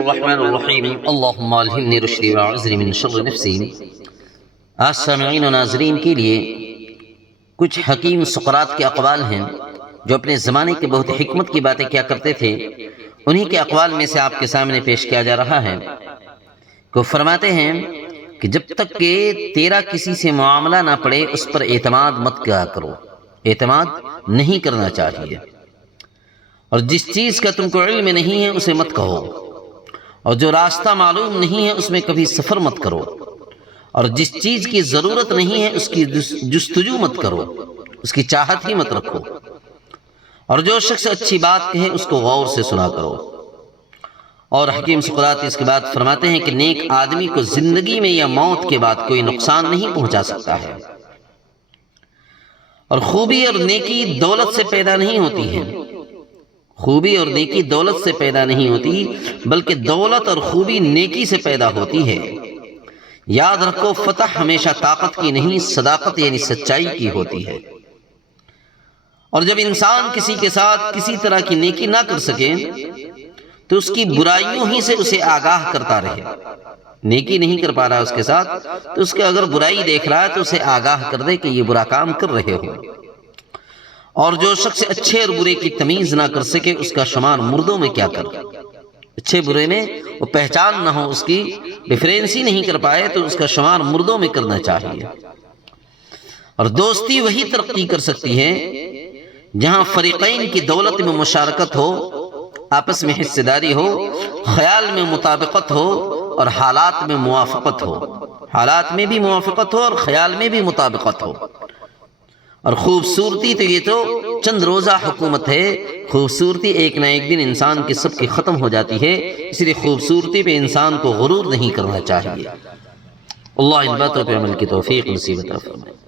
الرحمن الرحیم اللہم الہمنی رشدی واعذنی من شر نفسی۔ آج سامعین و ناظرین کے لیے کچھ حکیم سقراط کے اقوال ہیں جو اپنے زمانے کے بہت حکمت کی باتیں کیا کرتے تھے۔ انہی کے اقوال میں سے آپ کے سامنے پیش کیا جا رہا ہے کہ فرماتے ہیں کہ جب تک کہ تیرا کسی سے معاملہ نہ پڑے اس پر اعتماد مت کیا کرو، اعتماد نہیں کرنا چاہیے، اور جس چیز کا تم کو علم نہیں ہے اسے مت کہو، اور جو راستہ معلوم نہیں ہے اس میں کبھی سفر مت کرو، اور جس چیز کی ضرورت نہیں ہے اس کی جستجو مت کرو، اس کی چاہت ہی مت رکھو، اور جو شخص اچھی بات کہے اس کو غور سے سنا کرو۔ اور حکیم سقراط اس کے بعد فرماتے ہیں کہ نیک آدمی کو زندگی میں یا موت کے بعد کوئی نقصان نہیں پہنچا سکتا ہے، اور خوبی اور نیکی دولت سے پیدا نہیں ہوتی ہے، خوبی اور نیکی دولت سے پیدا نہیں ہوتی بلکہ دولت اور خوبی نیکی سے پیدا ہوتی ہے۔ یاد رکھو فتح ہمیشہ طاقت کی نہیں صداقت یعنی سچائی کی ہوتی ہے، اور جب انسان کسی کے ساتھ کسی طرح کی نیکی نہ کر سکے تو اس کی برائیوں ہی سے اسے آگاہ کرتا رہے، نیکی نہیں کر پا رہا اس کے ساتھ تو اس کے اگر برائی دیکھ رہا ہے تو اسے آگاہ کر دے کہ یہ برا کام کر رہے ہو، اور جو شخص اچھے اور برے کی تمیز نہ کر سکے اس کا شمار مردوں میں کیا کر، اچھے برے میں وہ پہچان نہ ہو، اس کی ڈیفرنس ہی نہیں کر پائے تو اس کا شمار مردوں میں کرنا چاہیے۔ اور دوستی وہی ترقی کر سکتی ہے جہاں فریقین کی دولت میں مشارکت ہو، آپس میں حصہ داری ہو، خیال میں مطابقت ہو اور حالات میں موافقت ہو، حالات میں بھی موافقت ہو اور خیال میں بھی مطابقت ہو۔ اور خوبصورتی تو یہ تو چند روزہ حکومت ہے، خوبصورتی ایک نہ ایک دن انسان کی سب کی ختم ہو جاتی ہے، اس لیے خوبصورتی پہ انسان کو غرور نہیں کرنا چاہیے۔ اللہ ان باتوں پہ عمل کی توفیق نصیب عطا فرمائے۔